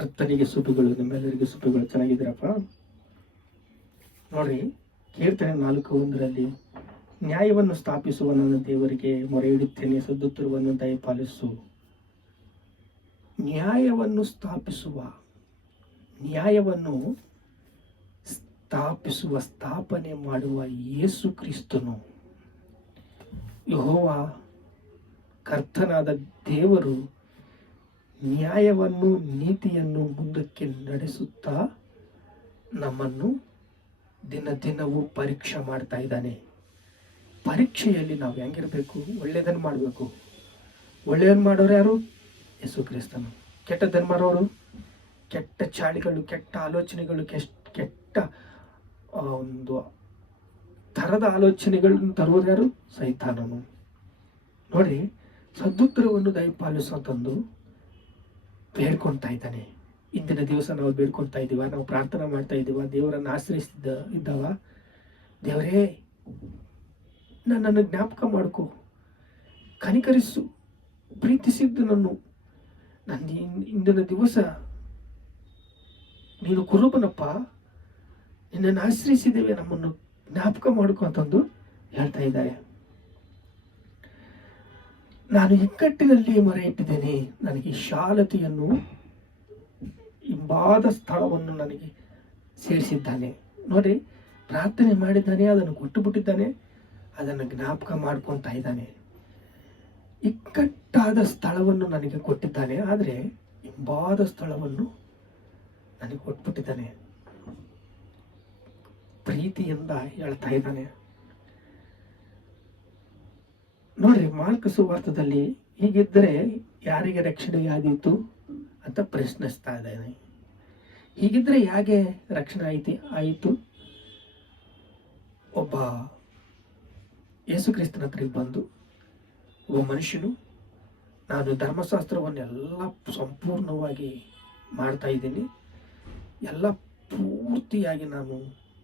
ಕರ್ತನಿಗೆ ಸುಟುಗಳು ನಿಮ್ಮೆಲ್ಲರಿಗೆ ಸುಟುಗಳು ಚೆನ್ನಾಗಿದ್ದೀರಪ್ಪ. ನೋಡ್ರಿ ಕೀರ್ತನೆ ನಾಲ್ಕು ಒಂದರಲ್ಲಿ, ನ್ಯಾಯವನ್ನು ಸ್ಥಾಪಿಸುವ ನನ್ನ ದೇವರಿಗೆ ಮೊರೆ ಇಡುತ್ತೇನೆ ಸದ್ದುತ್ತಿರುವನ್ನು ದಯಪಾಲಿಸು. ನ್ಯಾಯವನ್ನು ಸ್ಥಾಪಿಸುವ ನ್ಯಾಯವನ್ನು ಸ್ಥಾಪಿಸುವ ಸ್ಥಾಪನೆ ಮಾಡುವ ಯೇಸು ಕ್ರಿಸ್ತನು. ಯಹೋವ ಕರ್ತನಾದ ದೇವರು ನ್ಯಾಯವನ್ನು, ನೀತಿಯನ್ನು ಮುಂದಕ್ಕೆ ನಡೆಸುತ್ತಾ ನಮ್ಮನ್ನು ದಿನ ದಿನವೂ ಪರೀಕ್ಷೆ ಮಾಡ್ತಾ ಇದ್ದಾನೆ. ಪರೀಕ್ಷೆಯಲ್ಲಿ ನಾವು ಹೆಂಗಿರಬೇಕು? ಒಳ್ಳೆಯದನ್ನು ಮಾಡಬೇಕು. ಒಳ್ಳೆಯದನ್ನು ಮಾಡೋರು ಯಾರು? ಯೇಸು ಕ್ರಿಸ್ತನು. ಕೆಟ್ಟದನ್ನು ಮಾಡೋರು? ಕೆಟ್ಟ ಚಾಳಿಗಳು, ಕೆಟ್ಟ ಆಲೋಚನೆಗಳು, ಕೆಟ್ಟ ಒಂದು ಥರದ ಆಲೋಚನೆಗಳನ್ನು ತರುವುದು ಯಾರು? ಸೈತಾನನು. ನೋಡಿ ಸದುತ್ತರವನ್ನು ದಯಪಾಲಿಸುವಂತಂದು ಬೇಡ್ಕೊಳ್ತಾ ಇದ್ದಾನೆ. ಇಂದಿನ ದಿವಸ ನಾವು ಬೇಡ್ಕೊಳ್ತಾ ಇದ್ದೀವ, ನಾವು ಪ್ರಾರ್ಥನೆ ಮಾಡ್ತಾ ಇದ್ದೀವ, ದೇವರನ್ನು ಆಶ್ರಯಿಸ್ತಿದ್ದ, ಇದ್ದಾವ. ದೇವರೇ, ನನ್ನನ್ನು ಜ್ಞಾಪಕ ಮಾಡ್ಕೋ. ಕನಿಕರಿಸು, ಪ್ರೀತಿಸಿದ್ದು ನಾನು ನನ್ನ ಇಂದಿನ ದಿವಸ ನೀನು ಕುರುಬನಪ್ಪ. ನಿನ್ನನ್ನು ಆಶ್ರಯಿಸಿದ್ದೇವೆ, ನಮ್ಮನ್ನು ಜ್ಞಾಪಕ ಮಾಡ್ಕೊ ಅಂತಂದು ಹೇಳ್ತಾ ಇದ್ದಾರೆ. ನಾನು ಇಕ್ಕಟ್ಟಿನಲ್ಲಿ ಮರೆ ಇಟ್ಟಿದ್ದೇನೆ ನನಗೆ ಶಾಲತೆಯನ್ನು ಇಂಬಾದ ಸ್ಥಳವನ್ನು ನನಗೆ ಸೇರಿಸಿದ್ದಾನೆ. ನೋಡಿ, ಪ್ರಾರ್ಥನೆ ಮಾಡಿದ್ದಾನೆ, ಅದನ್ನು ಕೊಟ್ಟು ಬಿಟ್ಟಿದ್ದಾನೆ ಅದನ್ನು ಜ್ಞಾಪಕ ಮಾಡ್ಕೊತಾ ಇದ್ದಾನೆ. ಇಕ್ಕಟ್ಟಾದ ಸ್ಥಳವನ್ನು ನನಗೆ ಕೊಟ್ಟಿದ್ದಾನೆ, ಆದರೆ ಇಂಬಾದ ಸ್ಥಳವನ್ನು ನನಗೆ ಕೊಟ್ಬಿಟ್ಟಿದ್ದಾನೆ. ಪ್ರೀತಿಯಿಂದ ಹೇಳ್ತಾ ಇದ್ದಾನೆ. ನೋಡ್ರಿ ಮಾಲ್ಕ ಸುವಾರ್ಥದಲ್ಲಿ ಹೀಗಿದ್ದರೆ ಯಾರಿಗೆ ರಕ್ಷಣೆ ಆದೀತು ಅಂತ ಪ್ರಶ್ನಿಸ್ತಾ ಇದ್ದೇನೆ ಹೀಗಿದ್ರೆ ಹೇಗೆ ರಕ್ಷಣೆ ಆಯ್ತಿ ಆಯಿತು? ಒಬ್ಬ ಯೇಸು ಕ್ರಿಸ್ತನ ಹತ್ರಕ್ಕೆ ಬಂದು, ಒಬ್ಬ ಮನುಷ್ಯನು, ನಾನು ಧರ್ಮಶಾಸ್ತ್ರವನ್ನೆಲ್ಲ ಸಂಪೂರ್ಣವಾಗಿ ಮಾಡ್ತಾ ಇದ್ದೀನಿ. ಎಲ್ಲ ಪೂರ್ತಿಯಾಗಿ ನಾನು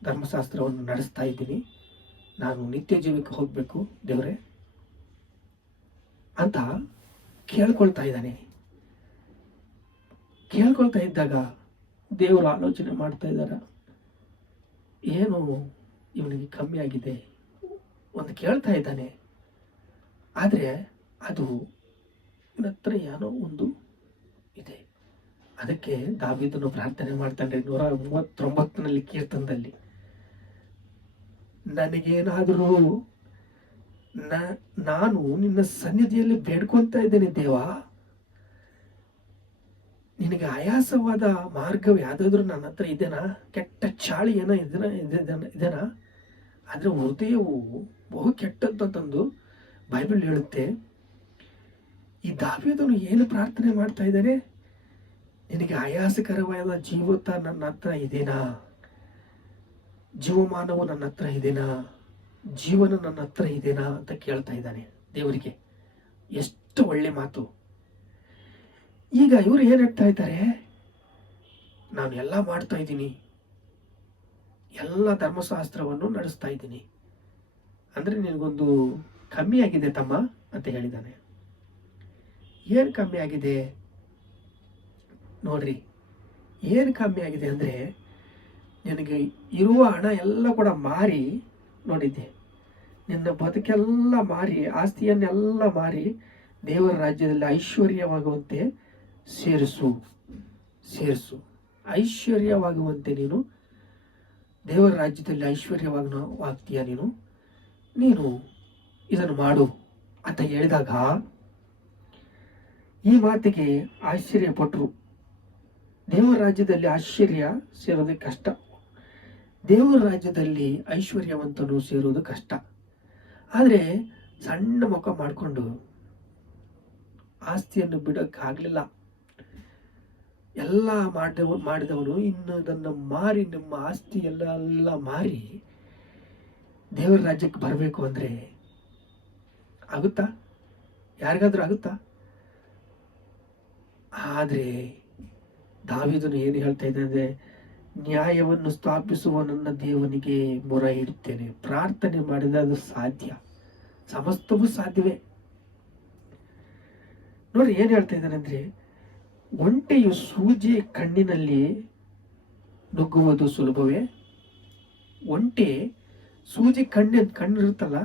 ಧರ್ಮಶಾಸ್ತ್ರವನ್ನು ನಡೆಸ್ತಾ ಇದ್ದೀನಿ. ನಾನು ನಿತ್ಯ ಜೀವಕ್ಕೆ ಹೋಗಬೇಕು ದೇವರೇ. ಅಂತ ಕೇಳ್ಕೊಳ್ತಾ ಇದ್ದಾನೆ. ಕೇಳ್ಕೊಳ್ತಾ ಇದ್ದಾಗ ದೇವರು ಆಲೋಚನೆ ಮಾಡ್ತಾ ಇದ್ದಾರ. ಏನು ಇವನಿಗೆ ಕಮ್ಮಿ ಆಗಿದೆ ಒಂದು ಕೇಳ್ತಾ ಇದ್ದಾನೆ. ಆದರೆ ಅದು ಹತ್ರ ಏನೋ ಒಂದು ಇದೆ. ಅದಕ್ಕೆ ದಾವಿದನು ಪ್ರಾರ್ಥನೆ ಮಾಡ್ತಾನೆ ನೂರ ಮೂವತ್ತೊಂಬತ್ತನಲ್ಲಿ ಕೀರ್ತನದಲ್ಲಿ. ನನಗೇನಾದರೂ ನಾನು ನಿನ್ನ ಸನ್ನಿಧಿಯಲ್ಲಿ ಬೇಡ್ಕೊಳ್ತಾ ಇದ್ದೇನೆ ದೇವ. ನಿನಗೆ ಆಯಾಸವಾದ ಮಾರ್ಗವು ಯಾವುದಾದ್ರೂ ನನ್ನ ಹತ್ರ ಇದೆನಾ? ಕೆಟ್ಟ ಚಾಳಿ ಏನೋ ಇದೆನಾ ಇದೆ- ಇದೆನಾ? ಆದರೆ ಹೃದಯವು ಬಹು ಕೆಟ್ಟದ್ದಂತಂದು ಬೈಬಲ್ ಹೇಳುತ್ತೆ. ಈ ದಾವ್ಯದನು ಏನು ಪ್ರಾರ್ಥನೆ ಮಾಡ್ತಾ ಇದ್ದಾರೆ ನಿನಗೆ ಆಯಾಸಕರವಾದ ಜೀವತ ನನ್ನ ಹತ್ರ ಇದೆನಾ? ಜೀವಮಾನವು ನನ್ನ ಹತ್ರ ಇದೆನಾ? ಜೀವನ ನನ್ನ ಹತ್ರ ಇದೆನಾ ಅಂತ ಕೇಳ್ತಾ ಇದ್ದಾನೆ ದೇವರಿಗೆ. ಎಷ್ಟು ಒಳ್ಳೆ ಮಾತು. ಈಗ ಇವರು ಏನು ಹೇಳ್ತಾ ಇದ್ದಾರೆ? ನಾನು ಎಲ್ಲ ಮಾಡ್ತಾ ಇದ್ದೀನಿ. ಎಲ್ಲ ಧರ್ಮಶಾಸ್ತ್ರವನ್ನು ನಡೆಸ್ತಾ ಇದ್ದೀನಿ. ಅಂದರೆ ನಿನಗೊಂದು ಕಮ್ಮಿ ಆಗಿದೆ ತಮ್ಮ ಅಂತ ಹೇಳಿದ್ದಾನೆ. ಏನು ಕಮ್ಮಿ ಆಗಿದೆ? ನೋಡ್ರಿ. ಏನು ಕಮ್ಮಿ ಆಗಿದೆ ಅಂದರೆ ನಿನಗೆ ಇರುವ ಹಣ ಎಲ್ಲ ಕೂಡ ಮಾರಿ ನೋಡಿದ್ದೆ. ನಿನ್ನ ಬದುಕೆಲ್ಲ ಮಾರಿ, ಆಸ್ತಿಯನ್ನೆಲ್ಲ ಮಾರಿ ದೇವರ ರಾಜ್ಯದಲ್ಲಿ ಐಶ್ವರ್ಯವಾಗುವಂತೆ ಸೇರಿಸು ಸೇರಿಸು. ಐಶ್ವರ್ಯವಾಗುವಂತೆ ನೀನು ದೇವರ ರಾಜ್ಯದಲ್ಲಿ ಐಶ್ವರ್ಯವಾಗ್ತೀಯ ನೀನು. ನೀನು ಇದನ್ನು ಮಾಡು ಅಂತ ಹೇಳಿದಾಗ ಈ ಮಾತಿಗೆ ಆಶ್ಚರ್ಯಪಟ್ಟರು ದೇವರ ರಾಜ್ಯದಲ್ಲಿ ಆಶ್ಚರ್ಯ ಸೇರೋದು ಕಷ್ಟ. ದೇವರ ರಾಜ್ಯದಲ್ಲಿ ಐಶ್ವರ್ಯವಂತನು ಸೇರೋದು ಕಷ್ಟ. ಆದರೆ ಸಣ್ಣ ಮುಖ ಮಾಡಿಕೊಂಡು ಆಸ್ತಿಯನ್ನು ಬಿಡೋಕ್ಕಾಗಲಿಲ್ಲ ಎಲ್ಲ ಮಾಡಿದವ, ಮಾಡಿದವನು ಇನ್ನು ಅದನ್ನು ಮಾರಿ ನಿಮ್ಮ ಆಸ್ತಿ ಎಲ್ಲ ಎಲ್ಲ ಮಾರಿ ದೇವರ ರಾಜ್ಯಕ್ಕೆ ಬರಬೇಕು ಅಂದರೆ ಆಗುತ್ತಾ? ಯಾರಿಗಾದರೂ ಆಗುತ್ತಾ? ಆದರೆ ದಾವಿದನು ಏನು ಹೇಳ್ತಾ ಇದ್ದಾನೆ ಅಂದರೆ, ನ್ಯಾಯವನ್ನು ಸ್ಥಾಪಿಸುವ ನನ್ನ ದೇವನಿಗೆ ಮೊರ ಇಡುತ್ತೇನೆ. ಪ್ರಾರ್ಥನೆ ಮಾಡಿದರೆ ಅದು ಸಾಧ್ಯ. ಸಮಸ್ತವೂ ಸಾಧ್ಯವೇ? ನೋಡ್ರಿ, ಏನು ಹೇಳ್ತಾ ಇದ್ದಾನೆ ಅಂದರೆ, ಒಂಟೆಯು ಸೂಜಿ ಕಣ್ಣಿನಲ್ಲಿ ನುಗ್ಗುವುದು ಸುಲಭವೇ? ಒಂಟೆ ಸೂಜಿ ಕಣ್ಣಿನ ಕಣ್ಣು ಇರುತ್ತಲ್ಲ,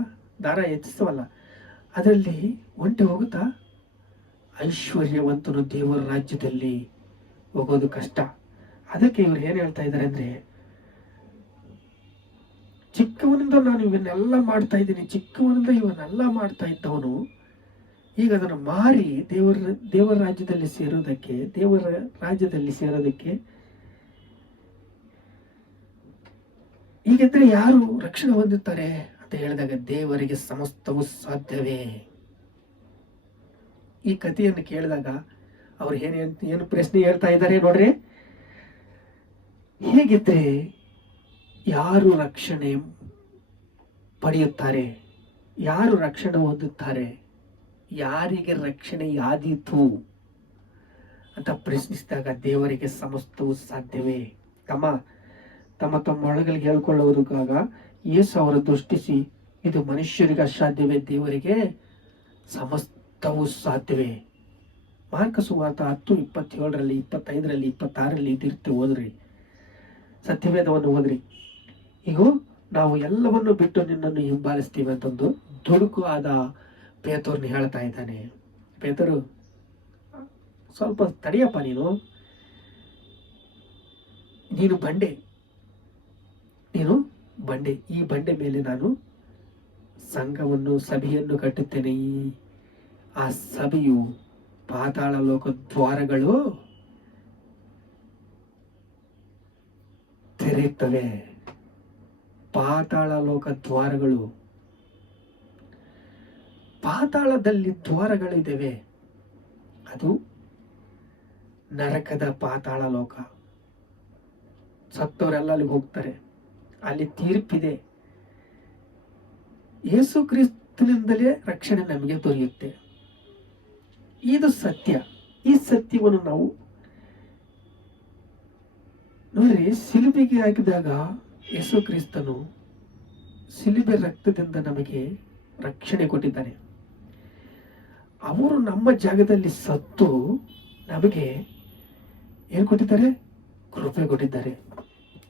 ದಾರ ಎತ್ತಿಸ್ತವಲ್ಲ ಅದರಲ್ಲಿ ಒಂಟೆ ಹೋಗುತ್ತಾ? ಐಶ್ವರ್ಯವಂತನು ದೇವರ ರಾಜ್ಯದಲ್ಲಿ ಹೋಗೋದು ಕಷ್ಟ. ಅದಕ್ಕೆ ಇವ್ರು ಏನು ಹೇಳ್ತಾ ಇದ್ದಾರೆ ಅಂದರೆ ಚಿಕ್ಕವನಿಂದ ನಾನು ಇವನ್ನೆಲ್ಲ ಮಾಡ್ತಾ ಇದ್ದೀನಿ, ಚಿಕ್ಕವನಿಂದ ಇವನ್ನೆಲ್ಲ ಮಾಡ್ತಾ ಇದ್ದವನು, ಈಗ ಅದನ್ನು ಮಾರಿ ದೇವರ ದೇವರ ರಾಜ್ಯದಲ್ಲಿ ಸೇರೋದಕ್ಕೆ, ದೇವರ ರಾಜ್ಯದಲ್ಲಿ ಸೇರೋದಕ್ಕೆ, ಹೀಗಿದ್ರೆ ಯಾರು ರಕ್ಷಣೆ ಹೊಂದುತ್ತಾರೆ ಅಂತ ಹೇಳಿದಾಗ ದೇವರಿಗೆ ಸಮಸ್ತವೂ ಸಾಧ್ಯವೇ. ಈ ಕಥೆಯನ್ನು ಕೇಳಿದಾಗ ಅವ್ರು ಏನು ಏನು ಪ್ರಶ್ನೆ ಹೇಳ್ತಾ ಇದ್ದಾರೆ ನೋಡ್ರಿ? ಹೇಗಿದ್ರೆ ಯಾರು ರಕ್ಷಣೆ ಪಡೆಯುತ್ತಾರೆ? ಯಾರು ರಕ್ಷಣೆ ಹೊಂದುತ್ತಾರೆ? ಯಾರಿಗೆ ರಕ್ಷಣೆ ಯಾದೀತು ಅಂತ ಪ್ರಶ್ನಿಸಿದಾಗ ದೇವರಿಗೆ ಸಮಸ್ತವು ಸಾಧ್ಯವೇ? ತಮ್ಮ ತಮ್ಮ ತಮ್ಮ ಒಳಗಳಿಗೆ ಹೇಳ್ಕೊಳ್ಳುವುದಕ್ಕಾಗ ಯೇಸು ಅವರು ದೃಷ್ಟಿಸಿ ಇದು ಮನುಷ್ಯರಿಗೆ ಅಸಾಧ್ಯವೇ ದೇವರಿಗೆ ಸಮಸ್ತವು ಸಾಧ್ಯವೇ? ಮಾರ್ಕ ಸುವಾರ್ತ ಹತ್ತು, ಇಪ್ಪತ್ತೇಳರಲ್ಲಿ, ಇಪ್ಪತ್ತೈದರಲ್ಲಿ, ಇಪ್ಪತ್ತಾರರಲ್ಲಿ ಇದಿರ್ತಿ ಓದ್ರಿ ಸತ್ಯವೇದವನ್ನು ಓದ್ರಿ. ಈಗ ನಾವು ಎಲ್ಲವನ್ನು ಬಿಟ್ಟು ನಿನ್ನನ್ನು ಹಿಂಬಾಲಿಸ್ತೀವಿ ಅಂತಂದು ದುಡುಕು ಆದ ಪೇತೋರ್ನ ಹೇಳ್ತಾ ಇದ್ದಾನೆ. ಪೇತರು, ಸ್ವಲ್ಪ ತಡಿಯಪ್ಪ ನೀನು. ನೀನು ಬಂಡೆ. ನೀನು ಬಂಡೆ. ಈ ಬಂಡೆ ಮೇಲೆ ನಾನು ಸಂಘವನ್ನು, ಸಭೆಯನ್ನು ಕಟ್ಟುತ್ತೇನೆ. ಆ ಸಭೆಯು ಪಾತಾಳ ಲೋಕ ದ್ವಾರಗಳು ತೆರೆಯುತ್ತವೆ. ಪಾತಾಳ ಲೋಕ ದ್ವಾರಗಳು. ಪಾತಾಳದಲ್ಲಿ ದ್ವಾರಗಳಿದ್ದಾವೆ ಅದು ನರಕದ ಪಾತಾಳ ಲೋಕ. ಸತ್ತವರೆಲ್ಲ ಅಲ್ಲಿಗೆ ಹೋಗ್ತಾರೆ. ಅಲ್ಲಿ ತೀರ್ಪಿದೆ. ಯೇಸು ಕ್ರಿಸ್ತನಿಂದಲೇ ರಕ್ಷಣೆ ನಮಗೆ ದೊರೆಯುತ್ತೆ. ಇದು ಸತ್ಯ. ಈ ಸತ್ಯವನ್ನು ನಾವು ನೋಡ್ರಿ ಸಿಲುಬಿಗೆ ಹಾಕಿದಾಗ ಯೇಸು ಕ್ರಿಸ್ತನು ಸಿಲಿಬೆ ರಕ್ತದಿಂದ ನಮಗೆ ರಕ್ಷಣೆ ಕೊಟ್ಟಿದ್ದಾನೆ. ಅವರು ನಮ್ಮ ಜಾಗದಲ್ಲಿ ಸತ್ತು ನಮಗೆ ಏನು ಕೊಟ್ಟಿದ್ದಾರೆ? ಕೃಪೆ ಕೊಟ್ಟಿದ್ದಾರೆ.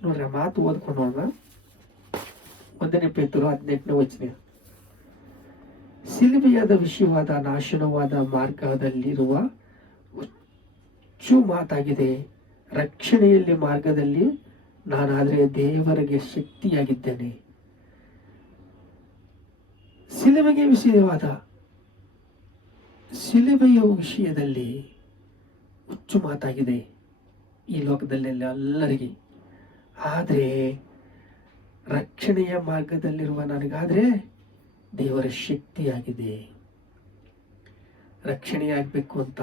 ನೋಡ್ರಿ ಮಾತು ಓದ್ಕೊಂಡು ನೋಡೋಣ. ಒಂದನೇ ಪೇತರು ಹದಿನೆಂಟನೇ ವಚನ. ಸಿಲಿಬೆಯಾದ ವಿಷಯವಾದ, ನಾಶನವಾದ ಮಾರ್ಗದಲ್ಲಿರುವ ಹುಚ್ಚು ಮಾತಾಗಿದೆ. ರಕ್ಷಣೆಯಲ್ಲಿ ಮಾರ್ಗದಲ್ಲಿ ನಾನಾದರೆ ದೇವರಿಗೆ ಶಕ್ತಿಯಾಗಿದ್ದೇನೆ. ಸಿಲುಬೆಗೆ ವಿಷಯವಾದ ಸಿಲುಬೆಯ ವಿಷಯದಲ್ಲಿ ಹುಚ್ಚು ಮಾತಾಗಿದೆ ಈ ಲೋಕದಲ್ಲೆಲ್ಲ ಎಲ್ಲರಿಗೆ. ಆದರೆ ರಕ್ಷಣೆಯ ಮಾರ್ಗದಲ್ಲಿರುವ ನನಗಾದರೆ ದೇವರ ಶಕ್ತಿಯಾಗಿದೆ. ರಕ್ಷಣೆಯಾಗಬೇಕು ಅಂತ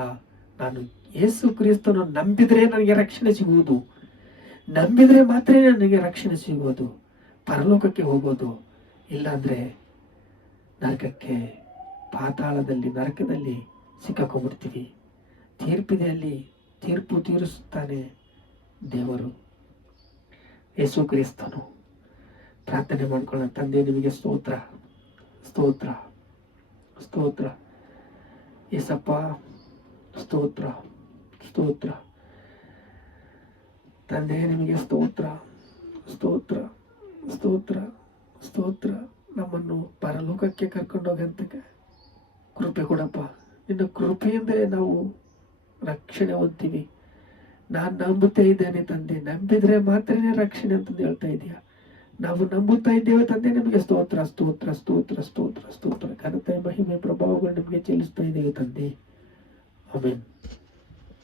ನಾನು ಯೇಸು ಕ್ರಿಸ್ತನು ನಂಬಿದರೆ ನನಗೆ ರಕ್ಷಣೆ ಸಿಗುವುದು. ನಂಬಿದರೆ ಮಾತ್ರ ನನಗೆ ರಕ್ಷಣೆ ಸಿಗೋದು, ಪರಲೋಕಕ್ಕೆ ಹೋಗೋದು. ಇಲ್ಲಾಂದ್ರೆ ನರಕಕ್ಕೆ ಪಾತಾಳದಲ್ಲಿ, ನರಕದಲ್ಲಿ ಸಿಕ್ಕಾಕೊಂಡ್ಬಿಡ್ತೀವಿ. ತೀರ್ಪಿದೆ ಅಲ್ಲಿ ತೀರ್ಪು ತೀರಿಸುತ್ತಾನೆ ದೇವರು, ಯೇಸು ಕ್ರಿಸ್ತನು. ಪ್ರಾರ್ಥನೆ ಮಾಡ್ಕೊಳ್ಳೋಣ. ತಂದೆ, ನಿಮಗೆ ಸ್ತೋತ್ರ ಸ್ತೋತ್ರ ಸ್ತೋತ್ರ. ಏಸಪ್ಪ, ಸ್ತೋತ್ರ ಸ್ತೋತ್ರ. ತಂದೆ, ನಿಮಗೆ ಸ್ತೋತ್ರ ಸ್ತೋತ್ರ ಸ್ತೋತ್ರ ಸ್ತೋತ್ರ. ನಮ್ಮನ್ನು ಪರಲೋಕಕ್ಕೆ ಕರ್ಕೊಂಡೋಗಂತಕ್ಕೆ ಕೃಪೆ ಕೊಡಪ್ಪ. ನಿನ್ನ ಕೃಪೆಯಿಂದಲೇ ನಾವು ರಕ್ಷಣೆ ಹೊಂದ್ತೀವಿ. ನಾನು ನಂಬುತ್ತಾ ಇದ್ದೇನೆ ತಂದೆ. ನಂಬಿದ್ರೆ ಮಾತ್ರನೇ ರಕ್ಷಣೆ ಅಂತಂದು ಹೇಳ್ತಾ ಇದೀಯಾ. ನಾವು ನಂಬುತ್ತಾ ಇದ್ದೇವೆ ತಂದೆ, ನಿಮಗೆ ಸ್ತೋತ್ರ ಸ್ತೋತ್ರ ಸ್ತೋತ್ರ ಸ್ತೋತ್ರ ಸ್ತೋತ್ರ. ಘನತೆ ಮಹಿಮೆ, ಪ್ರಭಾವಗಳು ನಿಮಗೆ ಚೆಲ್ಲಿಸ್ತಾ ಇದ್ದೇವೆ ತಂದೆ. ಆಮೇನ್.